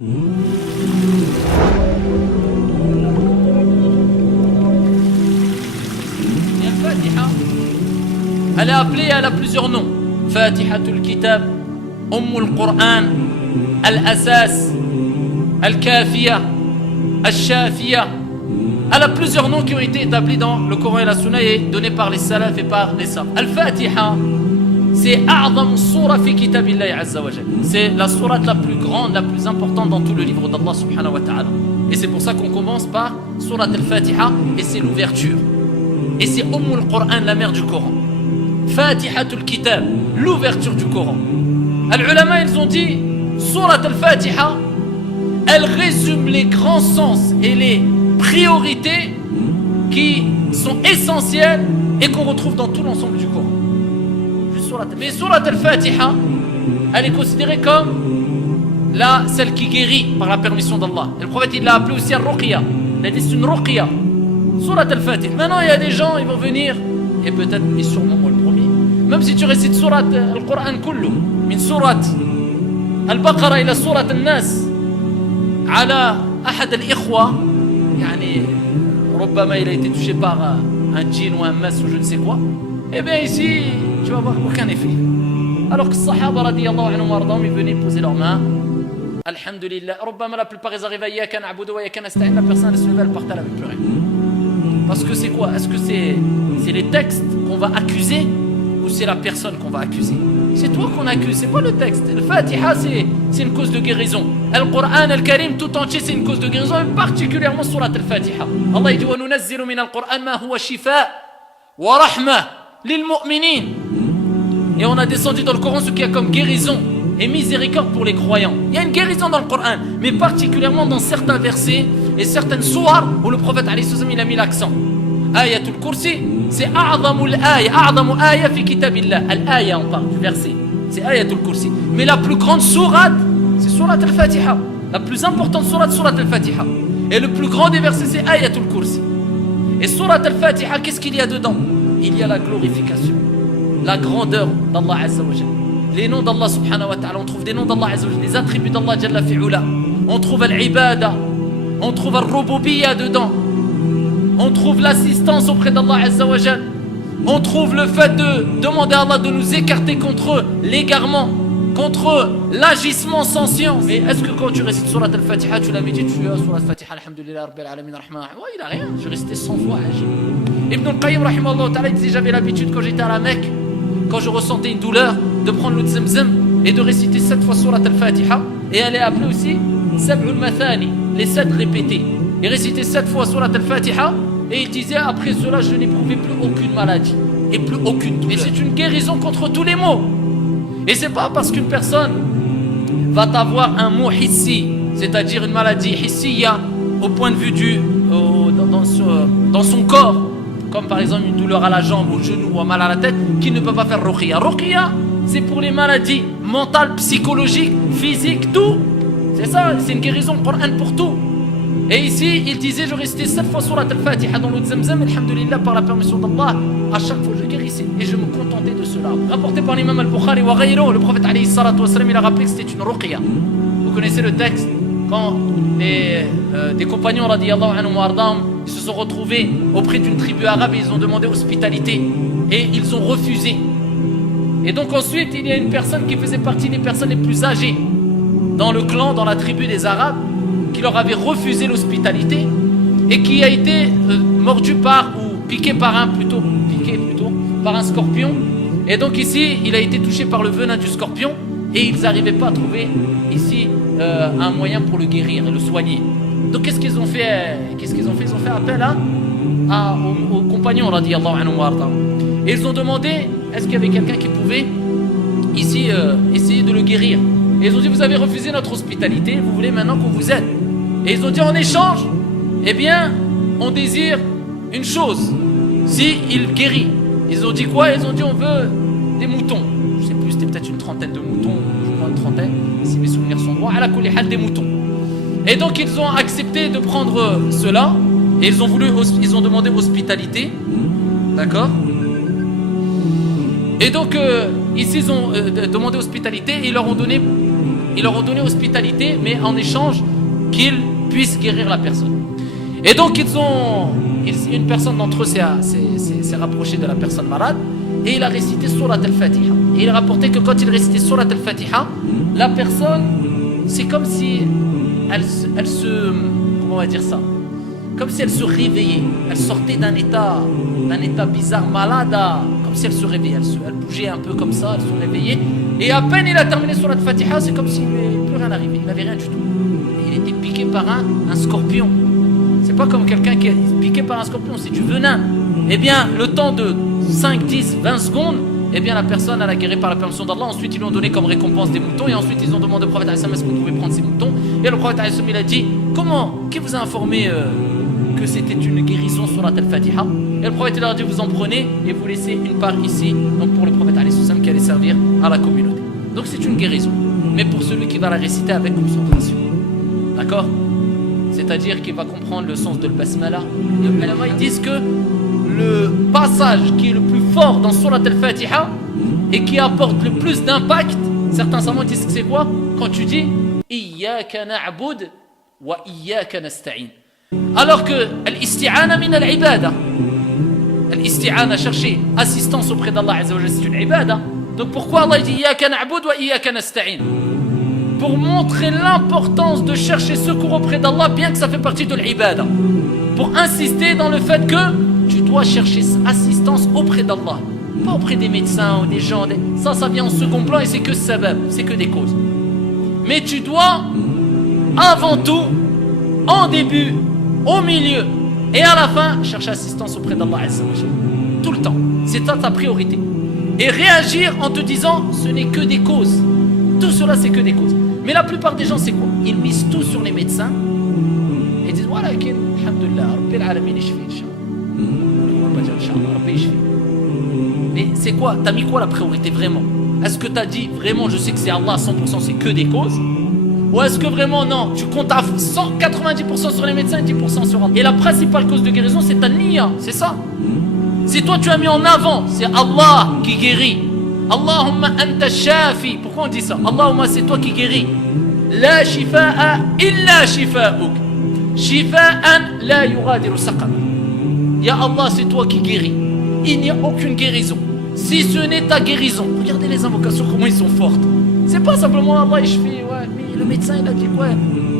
Al-Fatiha, elle est appelée, elle a plusieurs noms. Fatihatul Kitab, Ummul Qur'an, Al-Asas, Al-Kafiya, Al-Shafiya. Elle a plusieurs noms qui ont été établis dans le Coran et la Sunna et donnés par les salaf et par les savants. Al-Fatiha, c'est A'zam Surah fi Kitabillahi Azza wa Jal. C'est la sourate la plus grande, la plus importante dans tout le livre d'Allah subhanahu wa ta'ala. Et c'est pour ça qu'on commence par Surat Al-Fatiha et c'est l'ouverture. Et c'est Ummul Qur'an, la mère du Coran. Fatihatul Kitab, l'ouverture du Coran. Al-Ulama, ils ont dit, Surat Al-Fatiha, elle résume les grands sens et les priorités qui sont essentielles et qu'on retrouve dans tout l'ensemble du Coran. Mais Surat Al-Fatiha, elle est considérée comme celle qui guérit par la permission d'Allah. Et le prophète, il l'a appelée aussi Al-Ruqya. Il a dit c'est une Ruqya. Surat Al-Fatiha. Maintenant, il y a des gens, ils vont venir, et peut-être, et sûrement moi le premier, même si tu récites Surat Al-Qur'an kullu, min Surat Al-Baqarah ila Surat Al-Nas, ala ahad al-ikhwa, yani, ربما il a été touché par un djinn ou un mas ou je ne sais quoi, eh bien ici, tu vas voir aucun effet. Alors que les Sahaba radiyallahu anhum warḍahum, ils venaient poser leurs mains. Alhamdulillah. ربما la plupart ils arrivent à إياك نعبد وإياك نستعين. La personne elle se levait, elle partait, elle avait plus rien. Parce que c'est quoi? Est-ce que c'est les textes qu'on va accuser ou c'est la personne qu'on va accuser? C'est toi qu'on accuse, c'est pas le texte. Le Fatiha c'est une cause de guérison. Le Coran, le Karim tout entier c'est une cause de guérison, et particulièrement Surat Al-Fatiha. Allah dit وَنُنَزِّلُ مِنَ الْقُرْآنِ مَا هُوَ شِفَاءٌ وَرَحْمَةٌ لِلْمُؤْمِنِينَ. Et on a descendu dans le Coran ce qui a comme guérison et miséricorde pour les croyants. Il y a une guérison dans le Coran, mais particulièrement dans certains versets et certaines sourates où le prophète alayhi salam il a mis l'accent. Ayatul Kursi, c'est a'zamul aya fi kitabillah. Al-aya, on parle du verset. C'est Ayatul Kursi. Mais la plus grande sourate, c'est Surat Al-Fatiha. La plus importante sourate, Surat Al-Fatiha. Et le plus grand des versets, c'est Ayatul Kursi. Et Surat Al-Fatiha, qu'est-ce qu'il y a dedans? Il y a la glorification, la grandeur d'Allah Azza wa Jal. Les noms d'Allah subhanahu wa ta'ala, on trouve des noms d'Allah Azza wa Jal, les attributs d'Allah Jalla fi'ula. On trouve Al-Ibada, on trouve Al-Rububiyya dedans. On trouve l'assistance auprès d'Allah Azza wa Jal. On trouve le fait de demander à Allah de nous écarter contre l'égarement, contre l'agissement sans science. Mais est-ce que quand tu récites Surat Al-Fatiha, tu l'as médité, tu as Surat Al-Fatiha, Alhamdulillah, Rabbil Alamin, Rahman? Ouais, il a rien, je restais 100 fois âgé. Ibn al-Qayyim, rahimahullah ta'ala, il disait, j'avais l'habitude quand j'étais à la Mecque, quand je ressentais une douleur, de prendre l'eau de Zamzam et de réciter 7 fois Surat Al-Fatiha. Et elle est appelée aussi Sab'ul Mathani, les 7 répétés. Et réciter 7 fois Surat Al-Fatiha. Et il disait, après cela, je n'éprouvais plus aucune maladie et plus aucune douleur. Et c'est une guérison contre tous les maux. Et c'est pas parce qu'une personne va avoir un mot hissi, c'est-à-dire une maladie hissiya au point de vue dans son corps, comme par exemple une douleur à la jambe, au genou ou un mal à la tête, qu'il ne peut pas faire ruqya. Ruqya, c'est pour les maladies mentales, psychologiques, physiques, tout. C'est ça, c'est une guérison pour tout. Et ici, il disait, je restais 7 fois Surat Al-Fatiha dans l'eau de Zamzam, alhamdulillah, par la permission d'Allah, à chaque fois je guérissais et je me contentais de cela. Rapporté par l'imam Al-Bukhari wa ghayro, le prophète alayhi salatu wa salam, il a rappelé que c'était une ruqya. Vous connaissez le texte, quand des compagnons radiyallahu anhum wa ardahum, ils se sont retrouvés auprès d'une tribu arabe et ils ont demandé hospitalité et ils ont refusé. Et donc ensuite, il y a une personne qui faisait partie des personnes les plus âgées dans le clan, dans la tribu des Arabes, qui leur avait refusé l'hospitalité et qui a été mordu piqué par un scorpion. Et donc ici, il a été touché par le venin du scorpion et ils n'arrivaient pas à trouver ici un moyen pour le guérir et le soigner. Donc qu'est-ce qu'ils ont fait? Ils ont fait appel aux compagnons radiyallahu anhum wa ardahum. Et ils ont demandé, est-ce qu'il y avait quelqu'un qui pouvait ici essayer de le guérir? Et ils ont dit, vous avez refusé notre hospitalité, vous voulez maintenant qu'on vous aide. Et ils ont dit, en échange, eh bien, on désire une chose, si il guérit. Ils ont dit quoi? Ils ont dit, on veut des moutons. Je sais plus, c'était peut-être une trentaine de moutons, je crois une trentaine, si mes souvenirs sont bons, à la kulli hal des moutons. Et donc ils ont accepté de prendre cela, et ils ont demandé hospitalité, d'accord? Et donc ici ils ont demandé hospitalité et ils leur ont donné Ils leur ont donné hospitalité, mais en échange qu'ils puissent guérir la personne. Et donc une personne d'entre eux s'est rapprochée de la personne malade et il a récité Surat al-Fatiha. Et il a rapporté que quand il récitait Surat al-Fatiha, la personne, c'est comme si elle se comment on va dire ça, comme si elle se réveillait. Elle sortait d'un état bizarre, malade, comme si elle se réveillait. Elle bougeait un peu comme ça, elle se réveillait. Et à peine il a terminé Surat al-Fatiha, c'est comme s'il ne lui avait plus rien arrivé. Il n'avait rien du tout. Et il était piqué par un scorpion. C'est pas comme quelqu'un qui est piqué par un scorpion, c'est du venin. Eh bien, le temps de 5, 10, 20 secondes, eh bien la personne elle a guéri par la permission d'Allah. Ensuite ils lui ont donné comme récompense des moutons. Et ensuite ils ont demandé au prophète est-ce que vous pouvez prendre ces moutons. Et le prophète il a dit qui vous a informé que c'était une guérison sur la al-Fatiha. Et le prophète il a dit vous en prenez et vous laissez une part ici, donc pour le prophète qui allait servir à la communauté. Donc c'est une guérison, mais pour celui qui va la réciter avec concentration. D'accord? C'est-à-dire qu'il va comprendre le sens de l'Basmala. Les ulama ils disent que le passage qui est le plus fort dans Surat al-Fatiha et qui apporte le plus d'impact, certains savants disent que c'est quoi? Quand tu dis Iyyaka na'bud wa iyyaka nasta'in. Alors que l'isti'ana min al-ibada, l'isti'ana, chercher assistance auprès d'Allah Azza wa Jalla, c'est une ibada. Donc pourquoi Allah dit Iyyaka na'bud wa iyyaka nasta'in? Pour montrer l'importance de chercher secours auprès d'Allah, bien que ça fait partie de l'ibada. Pour insister dans le fait que tu dois chercher assistance auprès d'Allah, pas auprès des médecins ou des gens. Ça vient en second plan et c'est que sabab, c'est que des causes. Mais tu dois, avant tout, en début, au milieu et à la fin, chercher assistance auprès d'Allah Azza wa Jalla. Tout le temps. C'est ça ta priorité. Et réagir en te disant, ce n'est que des causes. Tout cela, c'est que des causes. Mais la plupart des gens, c'est quoi? Ils misent tout sur les médecins et disent, voilà, alhamdulillah, Rabbil alamin yashfi, Inch'Allah. Mais c'est quoi? T'as mis quoi la priorité vraiment? Est-ce que t'as dit vraiment je sais que c'est Allah à 100%, c'est que des causes? Ou est-ce que vraiment non, tu comptes à 90% sur les médecins et 10% sur Allah? Et la principale cause de guérison c'est ta niya, c'est ça. Si toi tu as mis en avant, c'est Allah qui guérit. Allahumma anta shafi. Pourquoi on dit ça? Allahumma c'est toi qui guéris. La shifa'a illa shifa'uk. Shifa'an la yughadiru saqama. Ya Allah c'est toi qui guéris. Il n'y a aucune guérison si ce n'est ta guérison. Regardez les invocations comment ils sont fortes. C'est pas simplement Allah et je fais mais le médecin il a dit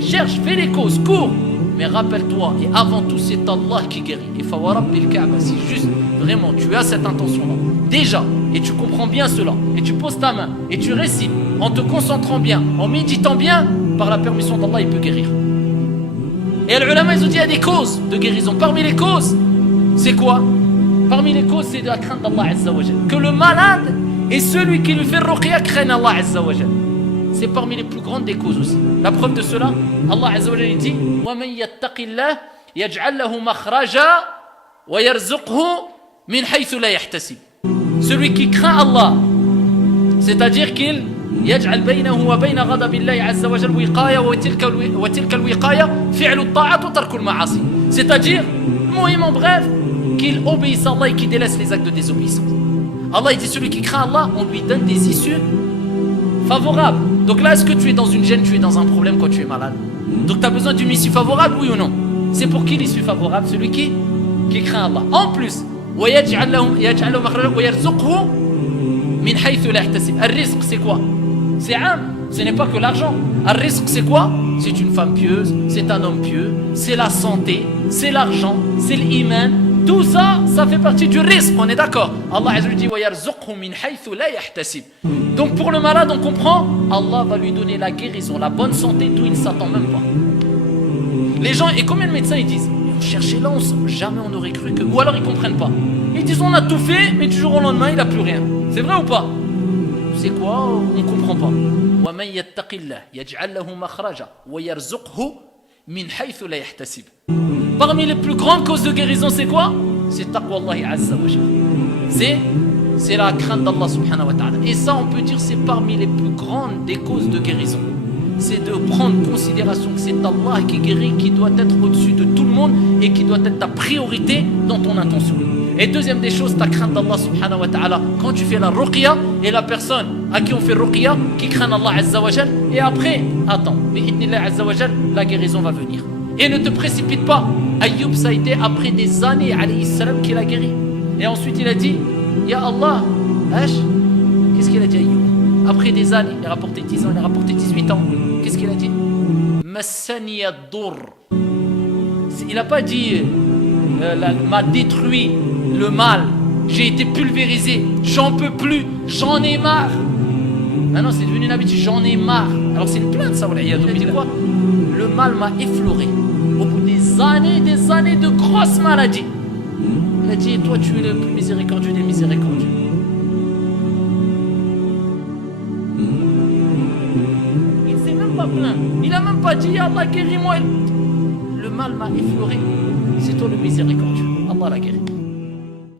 cherche, fais les causes, cours. Mais rappelle-toi et avant tout c'est Allah qui guérit. Et fawarabbil Kaaba, si juste vraiment tu as cette intention là déjà et tu comprends bien cela et tu poses ta main et tu récites en te concentrant bien, en méditant bien, par la permission d'Allah il peut guérir. Et les ulama ils ont dit il y a des causes de guérison. Parmi les causes c'est quoi? Parmi les causes, c'est de la crainte d'Allah Azza wa Jalla. Que le malade et celui qui lui fait ruqya craignent Allah Azza wa Jalla. C'est parmi les plus grandes des causes aussi. La preuve de cela, Allah Azza wa Jalla dit وَمَنْ يَتَّقِ اللَّهِ يَجْعَلْ لَهُ مَخْرَجًا وَيَرْزُقْهُ مِنْ حَيْثُ لَا يَحْتَسِبُ. Celui qui craint Allah, c'est-à-dire qu'il يجعل بينه وبين غضب الله عز وجل وقاية وتلك الوقاية فعل الطاعات وترك المعاصي. C'est-à-dire, en bref, qu'il obéisse à Allah et qu'il délaisse les actes de désobéissance. Allah il dit celui qui craint Allah, on lui donne des issues favorables. Donc là, est-ce que tu es dans une gêne, tu es dans un problème quand tu es malade? Donc tu as besoin d'une issue favorable, oui ou non? C'est pour qui l'issue favorable? Celui qui craint Allah. En plus, Al-rizq c'est quoi? C'est ce n'est pas que l'argent. Al-rizq c'est quoi? C'est une femme pieuse, c'est un homme pieux, c'est la santé, c'est l'argent, c'est l'iman. Tout ça, ça fait partie du rizq, on est d'accord. Allah Azza wa Jalla dit وَيَرْزُقْهُ مِنْ حَيْثُ لَا يَحْتَسِبُ. Donc pour le malade, on comprend, Allah va lui donner la guérison, la bonne santé, d'où il ne s'attend même pas. Les gens, et combien de médecins ils disent on cherchait là, jamais on aurait cru que... Ou alors ils ne comprennent pas. Ils disent on a tout fait, mais du jour au lendemain, il n'a plus rien. C'est vrai ou pas? C'est quoi? On ne comprend pas. وَمَنْ يَتَّقِ اللَّهِ يَجْعَلْ لَهُ مَخْرَجًا وَيَرْزُقْهُ مِنْ حَيْثُ لَا يَحْتَسِبُ. Parmi les plus grandes causes de guérison, c'est quoi? C'est taqwa Allah Azza wa Jalla. C'est la crainte d'Allah subhanahu wa ta'ala. Et ça, on peut dire, c'est parmi les plus grandes des causes de guérison. C'est de prendre considération que c'est Allah qui guérit, qui doit être au-dessus de tout le monde et qui doit être ta priorité dans ton intention. Et deuxième des choses, ta crainte d'Allah subhanahu wa ta'ala. Quand tu fais la ruqya et la personne à qui on fait ruqya, qui craignent Allah Azza wa Jal, et après, attends, bi'idhnillah Azza wa Jal, la guérison va venir. Et ne te précipite pas. Ayyub, ça a été après des années, alayhi salam, qu'il a guéri. Et ensuite il a dit, Ya Allah, qu'est-ce qu'il a dit Ayyub? Après des années, il a rapporté 10 ans, il a rapporté 18 ans. Qu'est-ce qu'il a dit? Massani ad-dur. Il n'a pas dit m'a détruit le mal, j'ai été pulvérisé, j'en peux plus, j'en ai marre. Maintenant c'est devenu une habitude, j'en ai marre. Alors c'est une plainte ça, il a dit quoi? Le mal m'a effleuré. Au bout des années de grosses maladies. Il a dit, toi tu es le plus miséricordieux des miséricordieux. Il ne s'est même pas plaint. Il n'a même pas dit, Allah guéris-moi. Le mal m'a effleuré. C'est toi le miséricordieux. Allah l'a guéri.